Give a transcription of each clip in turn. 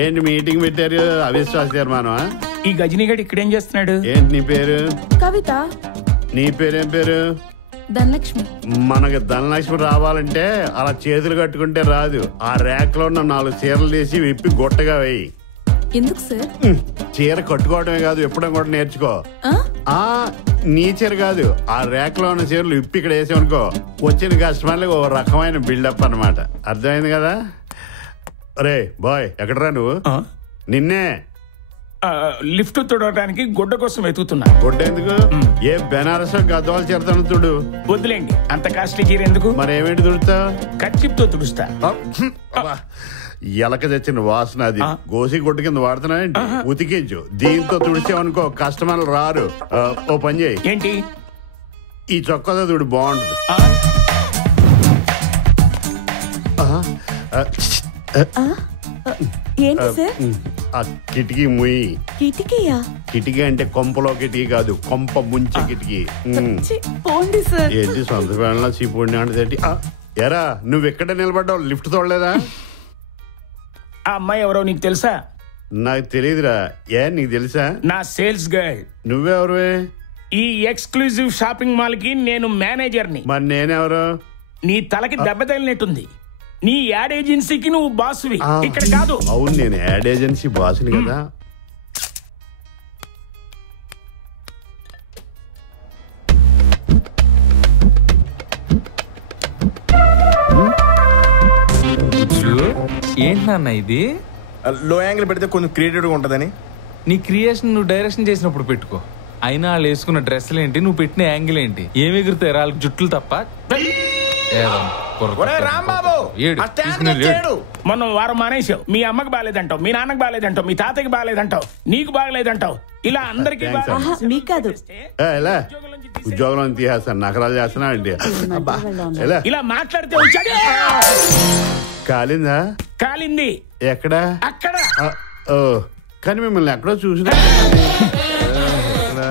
ఏంటి మీటింగ్ పెట్టారు? అవిశ్వాస తీర్మానం. ఈ గజనీగడ్ ఇక్కడేం చేస్తున్నాడు? ఏంటి నీ పేరు? కవిత. నీ పేరేం పేరు? ధనలక్ష్మి. మనకి ధనలక్ష్మి రావాలంటే అలా చేతులు కట్టుకుంటే రాదు. ఆ ర్యాక్ లో ఉన్న 4 చీరలు తీసి విప్పి గొట్టగా వేయి. ఎందుకు సార్? చీర కట్టుకోవడమే కాదు, విప్పడం కూడా నేర్చుకో. నీ చీర కాదు, ఆ ర్యాక్ లో ఉన్న చీరలు విప్పి ఇక్కడ వేసామనుకో, వచ్చిన కస్టమర్లకు ఒక రకమైన బిల్డప్ అన్నమాట. అర్థమైంది కదా? రే బాయ్, ఎక్కడరా నువ్వు? నిన్నే లిఫ్ట్ తుడవడానికి గుడ్డ కోసం వెతుకుతున్నా. గుడ్డ ఎందుకు? ఏ బెనారస్ గద్వాలు చేరుతాను తుడు. వద్దులేండి, అంత కాస్ట్లీ చీర ఎందుకు? మరి ఏమేంటి తుడుతావు? కర్చీప్తో తుడుస్తా. ఎలక తెచ్చిన వాసన అది. గోసి గుడ్డ కింద వాడుతున్నావేంటి? ఉతికించు. దీంతో తుడిచావనుకో కస్టమర్లు రారు. ఓ పని చేయి. ఏంటి? ఈ చొక్కాతో తుడి, బాగుంటుంది. ఏంటి సార్? ఆ కిటికీ ముయ్యి. కిటికీయా? కిటికీ అంటే కొంపలో కిటికీ కాదు, కొంప ముంచే కిటికీ. పోండి సార్. ఏంటి సొంత పేళ్ళ చీపుడిని అంటే? ఎరా నువ్వు ఎక్కడ నిలబడ్డావు? లిఫ్ట్ తోడలేదా? ఆ అమ్మాయి ఎవరో నీకు తెలుసా? నాకు తెలియదురా. ఏ నీకు తెలుసా? నా సేల్స్ గర్ల్. నువ్వెవరువే? ఈ ఎక్స్క్లూజివ్ షాపింగ్ మాల్ కి నేను మేనేజర్ని. మరి నేనెవరు? నీ తలకి దెబ్బ తగిలినట్టుంది. నీ యాడ్ ఏజెన్సీకి నువ్వు బాసువి, ఇక్కడ కాదు. అవును, నేను యాడ్ ఏజెన్సీ బాసుని కదా. ఏంటి నాన్న ఇది? లో యాంగిల్ పెడితే కొంచెం క్రియేటివ్గా ఉంటుందని. నీ క్రియేషన్ నువ్వు డైరెక్షన్ చేసినప్పుడు పెట్టుకో. అయినా వాళ్ళు వేసుకున్న డ్రెస్సులు ఏంటి, నువ్వు పెట్టిన యాంగిల్ ఏంటి? ఏమి ఎగురుతాయి వాళ్ళకి జుట్టులు తప్ప. మనం వారం మానేసావు. మీ అమ్మకి బాగాలేదంటావు, మీ నాన్నకి బాగాలేదంటావు, మీ తాతకి బాగాలేదంటావు, నీకు బాగాలేదంటావు. ఇలా అందరికి ఉద్యోగం తీసేస్తాను. నకరాలు చేస్తున్నా అండి. ఇలా మాట్లాడితే వచ్చాడు. కాలిందా? కాలింది. ఎక్కడ? అక్కడ. కానీ మిమ్మల్ని ఎక్కడో చూసినా.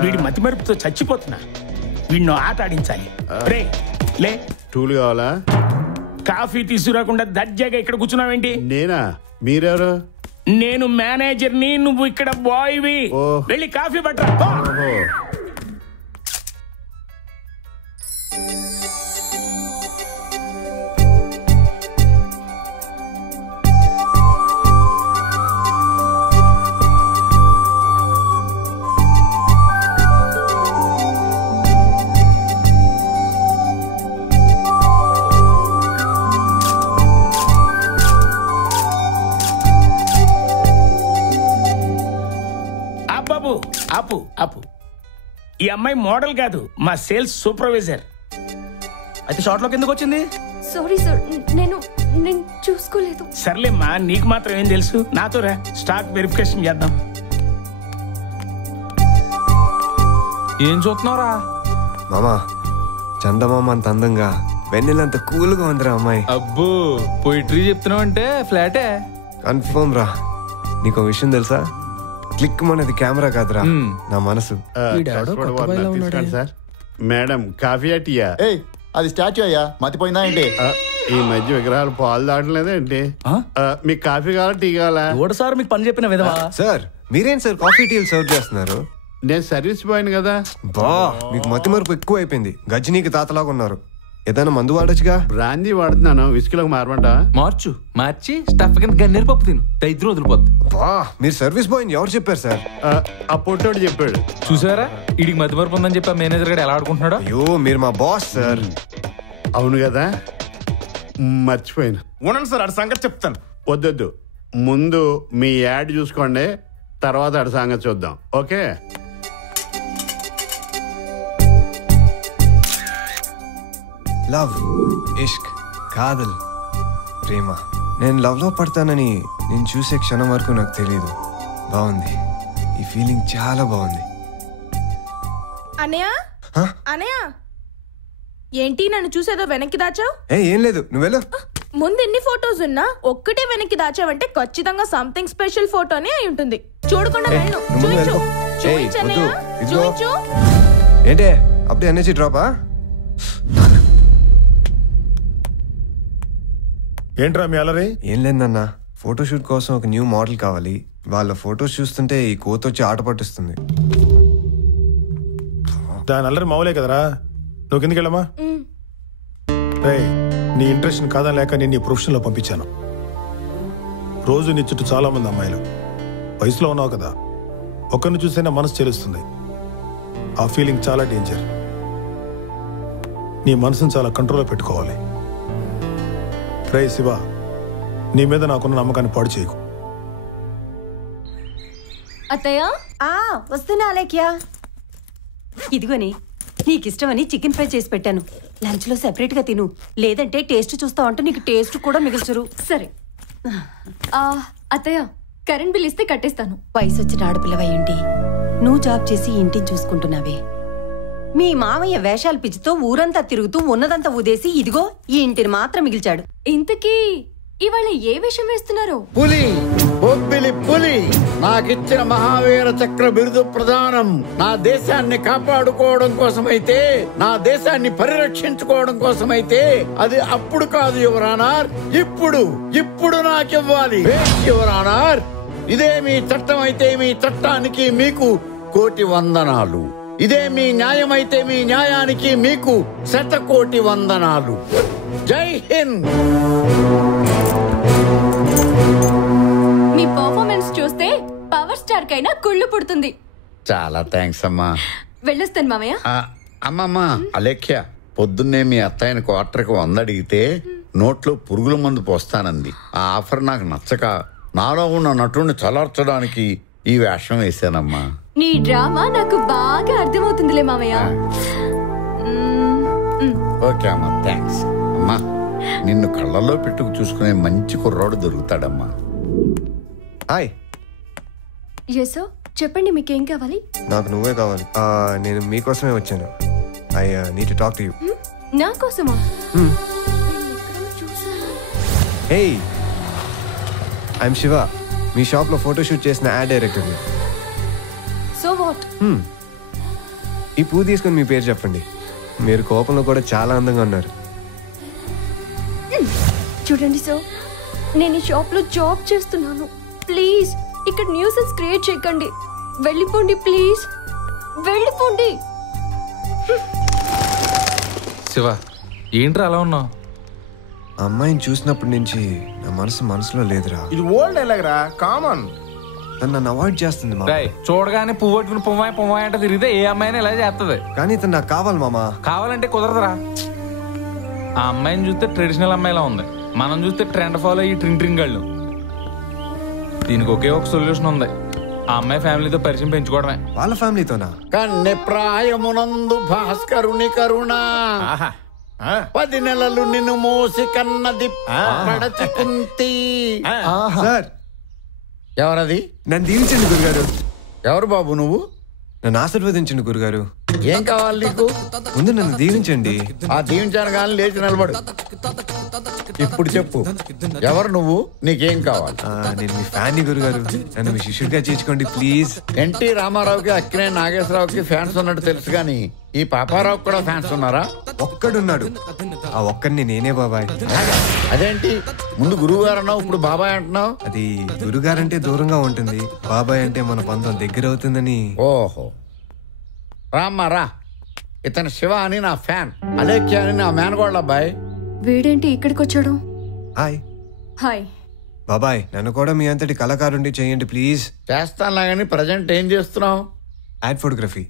వీడి మతి మరుపుతో చచ్చిపోతున్నా. వీడిని ఆట ఆడించాలి. లే. టూల్ కావాలా? కాఫీ తీసుకురాకుండా దర్జాగా ఇక్కడ కూర్చున్నావేంటి? నేనా? మీరెవరు? నేను మేనేజర్ని, నువ్వు ఇక్కడ బాయ్వి. వెళ్ళి కాఫీ పట్టరా. అప్పు ఈ అమ్మాయి మోడల్ కాదు, మా సేల్స్ సూపర్వైజర్. అయితే షార్ట్ లోకి ఎందుకు వచ్చింది? సారీ సార్, నేను చూసుకోలేదు. సర్లేమ్మా, నీకు మాత్రం ఏం తెలుసు? నాతో రా, స్టాక్ వెరిఫికేషన్ చేద్దాం. ఏం చూస్తున్నావురా? మామా, చందమామ అంత అందంగా, వెన్నెలంత కూల్గా ఉందిరా అమ్మాయి. అబ్బో, పోయిటరీ చెప్తున్నావు అంటే ఫ్లాటే. కన్ఫర్మ్ రా. నీకు విషయం తెలుసా? క్లిక్ మనది కెమెరా కాదురా, నా మనసు. సార్ మేడం, కాఫీ టీయా? అది స్టాచ్యూ అయ్యా, మతిపోయిందా ఏంటి? ఈ మధ్య విగ్రహాలు పాలు దాటలేదా ఏంటి? మీకు కాఫీ కావాలా, టీ కావాలా? సార్ మీకు పని చెప్పిన విధవా? సార్ మీరేం సార్ కాఫీ టీలు సర్వ్ చేస్తున్నారు? నేను సర్వీస్ బాయ్ కదా. బా, మీకు మతి మరుపు ఎక్కువ అయిపోయింది. గజనీకి తాతలాగా ఉన్నారు. ఏదైనా మందు వాడొచ్చుగా. బ్రాందీ వాడుతున్నాను, విస్కీలోకి మారమంటా? మార్చి స్టఫ్ కింద గన్నేరు పప్పు తిను, దైద్రం వదిలిపోద్ది. బా, మీరు సర్వీస్ బాయ్ ఎవరు చెప్పారు సార్? ఆ పొట్టోడు చెప్పాడు. చూసారా, వీడికి మతి మరుపు ఉందని చెప్పి మేనేజర్ గారు ఎలా ఆడుకుంటున్నాడు. అయ్యో, మీరు మా బాస్ సార్. అవును కదా, మర్చిపోయాను. ఉండండి సార్, అటు సంగతి చెప్తాను. వద్దొద్దు, ముందు మీ యాడ్ చూసుకోండి, తర్వాత అటు సంగతి చూద్దాం. ఓకే? లవ్, ఇష్క్, కాదల్, ప్రేమ. నేను లవ్ లో పడతానని నేను చూసే క్షణం వరకు నాకు తెలియదు. బాగుంది, ఈ ఫీలింగ్ చాలా బాగుంది. అనయ్య, అనయ్య, ఏంటి నన్ను చూసేదో వెనక్కి దాచావు? ఏం లేదు, నువ్వెళ్ళు. ముందు ఎన్ని ఫోటోస్ ఉన్నా ఒక్కటే వెనక్కి దాచావంటే ఖచ్చితంగా సంథింగ్ స్పెషల్ ఫోటోనే అయి ఉంటుంది. చూడకుండా వెళ్ళు. ఏంటే అప్పుడే ఎనర్జీ డ్రాపా? ఏంట్రా మీ అలరి? ఏం లేదన్నా, ఫోటోషూట్ కోసం ఒక న్యూ మోడల్ కావాలి. వాళ్ళ ఫొటోస్ చూస్తుంటే ఈ కోత వచ్చి ఆట పట్టిస్తుంది. దాని అల్లరి మామూలే కదరా, నువ్వు కిందకి వెళ్ళమా. నీ ఇంట్రెస్ట్ కాదని లేక నేను నీ ప్రొఫెషన్లో పంపించాను. రోజు నీ చుట్టూ చాలా మంది అమ్మాయిలు, వయసులో ఉన్నావు కదా, ఒకరిని చూసైనా మనసు చెలుస్తుంది. ఆ ఫీలింగ్ చాలా డేంజర్. నీ మనసును చాలా కంట్రోల్లో పెట్టుకోవాలి. రే శివ, నీ మీద నాకున్న నమ్మకాన్ని పాడు చేయకు. అత్తయ్య వస్తున్నా అలేఖ్యా. ఇదిగోని నీకిష్టమని చికెన్ ఫ్రై చేసి పెట్టాను. లంచ్ లో సెపరేట్ గా తిను, లేదంటే టేస్ట్ చూస్తావంటే నీకు టేస్ట్ కూడా మిగిల్చరు. సరే. అత్తయ్య కరెంట్ బిల్ ఇస్తే కట్టేస్తాను. వయసు వచ్చిన ఆడపిల్లవయ్యుండి నువ్వు జాబ్ చేసి ఇంటిని చూసుకుంటున్నావే. మీ మామయ్య వేషాల పిచ్చితో ఊరంతా తిరుగుతూ ఉన్నదంతా ఊదేసి ఇదిగో ఈ ఇంటిని మాత్రం మిగిల్చాడు. ఇంతకీ ఇవాళ ఏ విషయం వేస్తున్నారు? పులి, బొబ్బిలి పులి నాకిచ్చిన మహావీర చక్ర బిరుదు ప్రదానం నా దేశాన్ని కాపాడుకోవడం కోసమైతే, నా దేశాన్ని పరిరక్షించుకోవడం కోసమైతే అది అప్పుడు కాదు యువర్ ఆనర్, ఇప్పుడు నాకివ్వాలి యువర్ ఆనర్. ఇదే మీ చట్టం అయితే మీ చట్టానికి మీకు కోటి వందనాలు. ఇదే మీ న్యాయం అయితే మీ న్యాయానికి మీకు శతకోటి వందనాలు. జై హింద్. మీ పర్ఫార్మెన్స్ చూస్తే పవర్ స్టార్ కైనా కుళ్ళు పుడుతుంది. చాలా థ్యాంక్స్ అమ్మా. వెళ్ళొస్తాను మామయ్య. అమ్మమ్మ అలేఖ్య, పొద్దున్నే మీ అత్తయ్యని క్వార్టర్కి 100 అడిగితే నోట్లో పురుగుల మందు పోస్తానంది. ఆ ఆఫర్ నాకు నచ్చక నాలో ఉన్న నటుడిని చలార్చడానికి ఈ వేషం వేశానమ్మా. నీ డ్రామా నాకు బాగా అర్థమవుతుందిలే మామయ్య. ఓకే అమ్మా, థ్యాంక్స్ అమ్మా. నిన్ను కళ్ళల్లో పెట్టుకు చూసుకునే మంచి కుర్రాడు దొరుకుతాడమ్మా. హాయ్. చెప్పండి, మీకేం కావాలి? నాకు నువ్వే కావాలి. నేను మీకోసమే వచ్చాను. I need to talk to you. నా కోసమా? హే, ఐఎమ్ శివ. మీ షాప్ లో ఫోటోషూట్ చేసిన యాడ్ డైరెక్టర్. So what? ఈ పువ్వు తీసుకుని మీ పేరు చెప్పండి. మీరు కోపంలో కూడా చాలా అందంగా ఉన్నారు. చూడండి సార్, నేను ఈ షాప్ లో జాబ్ చేస్తున్నాను. ప్లీజ్ ఇక్కడ న్యూసెన్స్ క్రియేట్ చేయకండి. వెళ్ళిపోండి ప్లీజ్, వెళ్ళిపోండి. శివ, ఏంట్రా అలా ఉన్నావు? అమ్మాయిని చూసినప్పటి నుంచి నా మనసులో లేదురా. ఇది ఓల్డ్ ఎలాగరా, కామన్. తను నన్ను అవాయిడ్ చేస్తుంది మామ. చూడగానే పువ్వు పట్టుకుని పొమ్మాయి అంటే తిరిగితే ఏ అమ్మాయిని ఇలా చేస్తుంది. కానీ తను నాకు కావాలి మామా. కావాలంటే కుదరదురా. ఆ అమ్మాయిని చూస్తే ట్రెడిషనల్ అమ్మాయిలా ఉంది, మనం చూస్తే ట్రెండ్ ఫాలో అయ్యి ట్రింగ్ గళ్ళు. దీనికి ఒకే ఒక సొల్యూషన్ ఉంది, ఆ అమ్మాయి ఫ్యామిలీతో పరిచయం పెంచుకోవడమే. వాళ్ళ ఫ్యామిలీతోనా? కన్నె ప్రాయమునందు భాస్కరుని కరుణ 10 నెలలు నిన్ను మోసి కన్నది పడచి కుంతి. సార్, ఎవరది? నన్ను దీవించండి గురుగారు. ఎవరు బాబు నువ్వు? నన్ను ఆశీర్వదించండి గురుగారు. ఏం కావాలి నీకు? ముందు నన్ను దీవించండి. ఆ దీవించాను కానీ లేచి నిలబడు. ఇప్పుడు చెప్పు, ఎవరు నువ్వు, నీకేం కావాలి? నేను మీ ఫ్యాన్ని గురుగారు, నన్ను మీ శిష్యుడిగా చేర్చుకోండి ప్లీజ్. ఎన్టీ రామారావుకి అక్కినే నాగేశ్వరరావుకి ఫ్యాన్స్ ఉన్నట్టు తెలుసు కానీ ఈ పాపారావు కూడా ఫ్యాన్స్ ఉన్నారా? ఒక్కడున్నాడు, ఆ ఒక్కడిని నేనే బాబాయ్. అదేంటి ముందు గురువు గారు అన్నావు, ఇప్పుడు బాబాయ్ అంటున్నావు? అది గురుగారంటే దూరంగా ఉంటుంది, బాబాయ్ అంటే మన బంధం దగ్గర అవుతుందని. ఓహో, రామ్మా రా. ఇతను శివ అని నా ఫ్యాన్, అలేఖ్య అని నా మేనగోళ్ళ అబ్బాయి. వీడేంటి ఇక్కడికి వచ్చాడు? హాయ్. హాయ్ బాబాయ్, నన్ను కూడా మీ అంతటి కళాకారుండి చేయండి ప్లీజ్. చేస్తానులా కానీ ప్రజెంట్ ఏం చేస్తున్నావు? Add photography.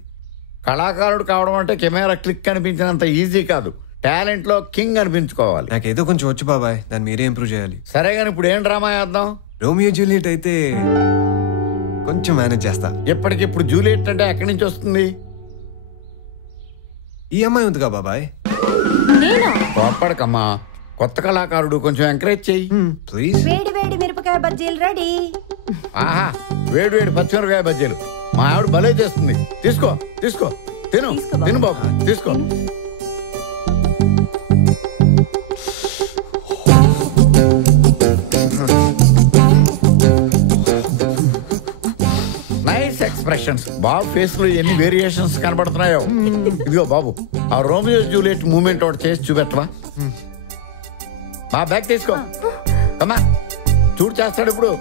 కళాకారుడు కావడం అంటే కెమెరా క్లిక్ అనిపించినంత ఈజీ కాదు, టాలెంట్ లో కింగ్ అనిపించుకోవాలి. నాకేదో కొంచెం వచ్చు బాబాయ్, దాన్ని మీరే ఇంప్రూవ్ చేయాలి. సరే కానీ ఇప్పుడు ఏం డ్రామా చేద్దాం? రోమియో జూలియట్ అయితే కొంచెం మేనేజ్ చేస్తా. ఇప్పటికిప్పుడు జూలియట్ అంటే ఎక్కడి నుంచి వస్తుంది? ఈ అమ్మాయి ఉందిగా బాబాయ్. కోప్పడకమ్మా, కొత్త కళాకారుడు, కొంచెం ఎంకరేజ్ చెయ్యి ప్లీజ్. వేడి వేడి మిరపకాయ బజ్జీలు రెడీ. ఆహా, వేడి వేడి పచ్చిమిరపకాయ బజ్జీలు మా ఆవిడ భలే చేస్తుంది. తీసుకో తీసుకో, తిను తిను బాబు, తీసుకో. Nice expressions. బాబు ఫేస్ లో ఎన్ని వేరియేషన్స్ కనబడుతున్నాయో. ఇదిగో బాబు, ఆ రోమియో జూలియట్ మూమెంట్ ఒకటి చేసి చూపెట్టవా? మా బ్యాగ్ తీసుకో, కమా. చూడు చేస్తాడు ఇప్పుడు.